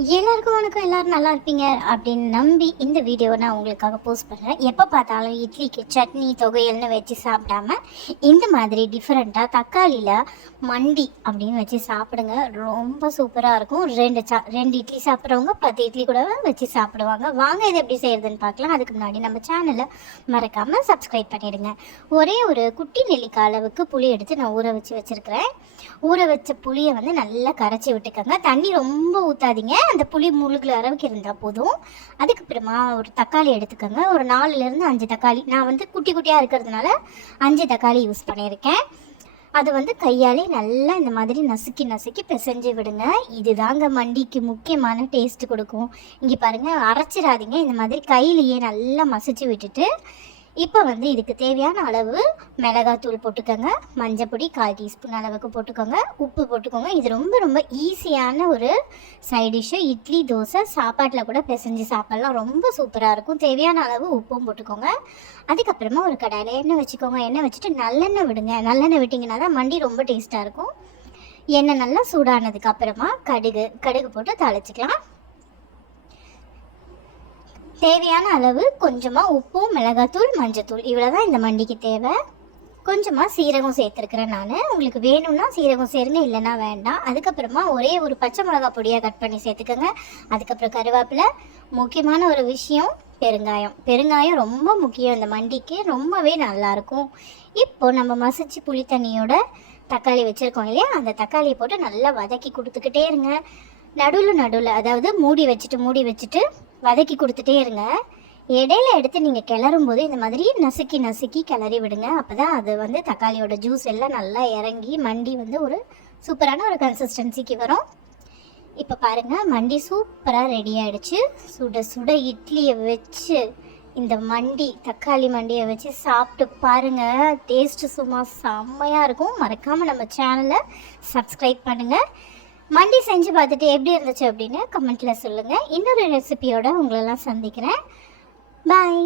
எல்லாருக்கும் வணக்கம். எல்லாரும் நல்லா இருப்பீங்க அப்படின்னு நம்பி இந்த வீடியோவை நான் உங்களுக்காக போஸ்ட் பண்ணுறேன். எப்போ பார்த்தாலும் இட்லிக்கு சட்னி தொகையல்னு வச்சு சாப்பிடாம இந்த மாதிரி டிஃப்ரெண்ட்டாக தக்காளியில் மண்டி அப்படின்னு வச்சு சாப்பிடுங்க. ரொம்ப சூப்பராக இருக்கும். ரெண்டு இட்லி சாப்பிட்றவங்க 10 இட்லி கூட வச்சு சாப்பிடுவாங்க. வாங்க இது எப்படி செய்யறதுன்னு பார்க்கலாம். அதுக்கு முன்னாடி நம்ம சேனலை மறக்காமல் சப்ஸ்கிரைப் பண்ணிடுங்க. ஒரே ஒரு குட்டி நெல்லிக்காய் அளவுக்கு புளி எடுத்து நான் ஊற வச்சு வச்சுருக்கிறேன். ஊற வச்ச புளியை வந்து நல்லா கரைச்சி விட்டுக்கோங்க. தண்ணி ரொம்ப ஊற்றாதீங்க. அந்த புளி முழுகிற அளவுக்கு இருந்தால் போதும். அதுக்கப்புறமா ஒரு தக்காளி எடுத்துக்கோங்க. ஒரு 4லேருந்து 5 தக்காளி. நான் வந்து குட்டி குட்டியாக இருக்கிறதுனால 5 தக்காளி யூஸ் பண்ணியிருக்கேன். அது வந்து கையாலே நல்லா இந்த மாதிரி நசுக்கி நசுக்கி பிசைஞ்சு விடுங்க. இதுதாங்க மண்டிக்கு முக்கியமான டேஸ்ட் கொடுக்கும். இங்கே பாருங்கள், அரைச்சிடாதீங்க. இந்த மாதிரி கையிலேயே நல்லா மசிச்சு விட்டுட்டு இப்போ வந்து இதுக்கு தேவையான அளவு மிளகாத்தூள் போட்டுக்கோங்க. மஞ்சப்பொடி 1/4 டீஸ்பூன் அளவுக்கு போட்டுக்கோங்க. உப்பு போட்டுக்கோங்க. இது ரொம்ப ரொம்ப ஈஸியான ஒரு சைட் டிஷ்ஷு. இட்லி தோசை சாப்பாட்டில் கூட பிசைஞ்சு சாப்பிட்லாம். ரொம்ப சூப்பராக இருக்கும். தேவையான அளவு உப்பும் போட்டுக்கோங்க. அதுக்கப்புறமா ஒரு கடாயில் எண்ணெய் வச்சுக்கோங்க. எண்ணெய் வச்சுட்டு நல்லெண்ணெய் விடுங்க. நல்லெண்ணெய் விட்டிங்கன்னா தான் மண்டி ரொம்ப டேஸ்ட்டாக இருக்கும். எண்ணெய் நல்லா சூடானதுக்கு அப்புறமா கடுகு போட்டு தாளிச்சிக்கலாம். தேவையான அளவு கொஞ்சமாக உப்பும் மிளகாத்தூள் மஞ்சத்தூள் இவ்வளோ தான் இந்த மண்டிக்கு தேவை. கொஞ்சமாக சீரகம் சேர்த்துருக்குறேன் நான். உங்களுக்கு வேணும்னா சீரகம் சேருங்க, இல்லைன்னா வேண்டாம். அதுக்கப்புறமா ஒரே ஒரு பச்சை மிளகா பொடியாக கட் பண்ணி சேர்த்துக்கோங்க. அதுக்கப்புறம் கருவேப்பிலை. முக்கியமான ஒரு விஷயம் பெருங்காயம் ரொம்ப முக்கியம். இந்த மண்டிக்கு ரொம்பவே நல்லாயிருக்கும். இப்போது நம்ம மசிச்சு புளி தண்ணியோட தக்காளி வச்சுருக்கோம் இல்லையா, அந்த தக்காளியை போட்டு நல்லா வதக்கி கொடுத்துக்கிட்டே இருங்க. நடுவில் அதாவது மூடி வச்சுட்டு வதக்கி கொடுத்துட்டே இருங்க. இடையில எடுத்து நீங்கள் கிளறும் போது இந்த மாதிரி நசுக்கி கிளறி விடுங்க. அப்போ தான் அது வந்து தக்காளியோட ஜூஸ் எல்லாம் நல்லா இறங்கி மண்டி வந்து ஒரு சூப்பரான ஒரு கன்சிஸ்டன்சிக்கு வரும். இப்போ பாருங்கள், மண்டி சூப்பராக ரெடி ஆகிடுச்சு. சுட சுட இட்லியை வச்சு இந்த தக்காளி மண்டியை வச்சு சாப்பிட்டு பாருங்கள். டேஸ்ட்டு சும்மா செம்மையாக இருக்கும். மறக்காமல் நம்ம சேனலை சப்ஸ்கிரைப் பண்ணுங்கள். மண்டி செஞ்சு பார்த்துட்டு எப்படி இருந்துச்சு அப்படின்னு கமெண்ட்டில் சொல்லுங்கள். இன்னொரு ரெசிபியோட உங்களெல்லாம் சந்திக்கிறேன். பாய்.